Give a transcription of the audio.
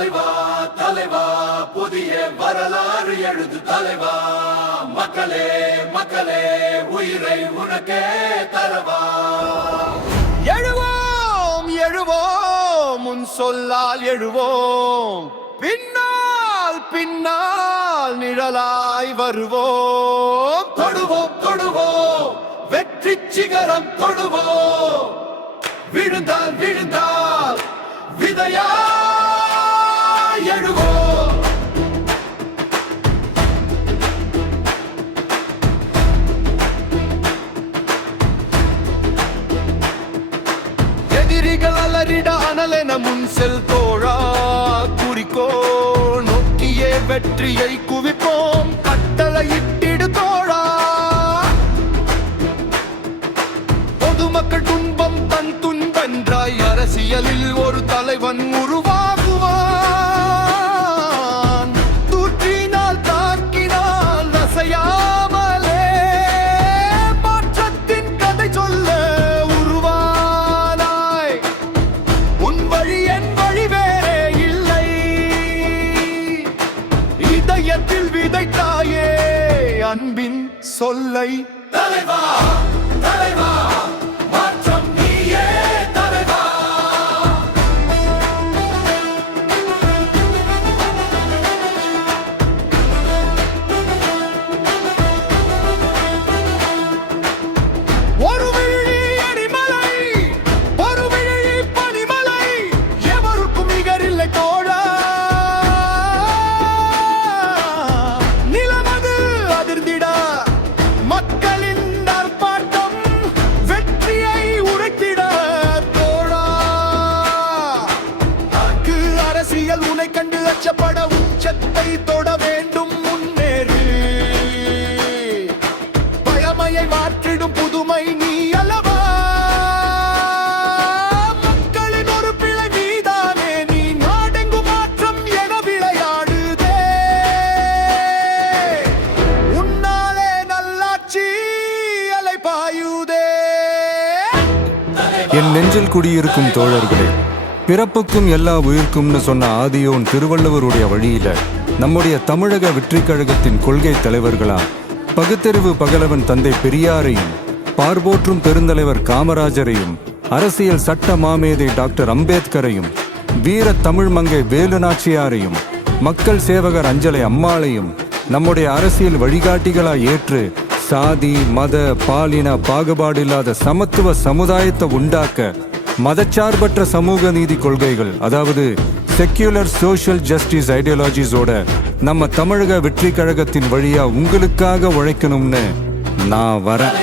தலைவா தலைவா புதிய வரலாறு எழுது தலைவா மக்களே மக்களே உயிரை உனக்கே தரவா எழுவோம் எழுவோம் உன் சொல்லால் எழுவோம் பின்னால் பின்னால் நிழலாய் வருவோம் தொடுவோம் தொடுவோம் வெற்றி சிகரம் தொடுவோம் விழுந்தால் விழுந்தால் விதையா எழுவோம் எதிரிகள் அலறிட அனலென முன் செல் தோழா குறிக்கோ நோக்கியே வெற்றியை குவிப்போம் கட்டளையிட்டிடு தோழா பொதுமக்கள் துன்பம் தன் துன்பென்றாய் அரசியலில் ஒரு தலைவன் உருவாகுவான் தூற்றினால் தாக்கினால் அசையாமலே மாற்றத்தின் கதை சொல்ல உருவானாய் உன் வழி என் வழி வேறே இல்லை இதயத்தில் விதைத்தாயே அன்பின் சொல்லை தலைவா தலைவா மாற்றம் நீயே தலைவா ஒரு விழி எரிமலை ஒரு விழி பனிமலை எவருக்கும் நிகரில்லை தோழா நிலமது அதிர்ந்திட மக்களின் ஆர்ப்பாட்டம் வெற்றியை உரைத்திட தோழா அங்கு அரசியல் உனை கண்டு அச்சப்பட உச்சத்தை தொட வேண்டும் முன்னேறு பயமையை மாற்றிடும் புதுமை நீ அல்லவா மக்களின் ஒரு பிழை நீதானே நீ நாடெங்கு மாற்றம் என விளையாடுதே உன்னாலே நல்லாட்சி அலை பாயுதே என் நெஞ்சில் குடியிருக்கும் தோழர்களே, பிறப்புக்கும் எல்லா உயிர்க்கும்னு சொன்ன ஆதியோன் திருவள்ளுவருடைய வழியில நம்முடைய தமிழக வெற்றி கழகத்தின் கொள்கை தலைவர்களா பகுத்தறிவு பகலவன் தந்தை பெரியாரையும் பார்போற்றும் பெருந்தலைவர் காமராஜரையும் அரசியல் சட்ட மாமேதை டாக்டர் அம்பேத்கரையும் வீர தமிழ் மங்கை வேலு நாச்சியாரையும் மக்கள் சேவகர் அஞ்சலை அம்மாளையும் நம்முடைய அரசியல் வழிகாட்டிகளாய் ஏற்று சாதி மத பாலின பாகுபாடு இல்லாத சமத்துவ சமுதாயத்தை உண்டாக்க மதச்சார்பற்ற சமூக நீதி கொள்கைகள் அதாவது செக்யூலர் சோஷியல் ஜஸ்டிஸ் ஐடியாலஜிஸோட நம்ம தமிழக வெற்றி கழகத்தின் வழியா உங்களுக்காக உழைக்கணும்னு நான் வரேன்.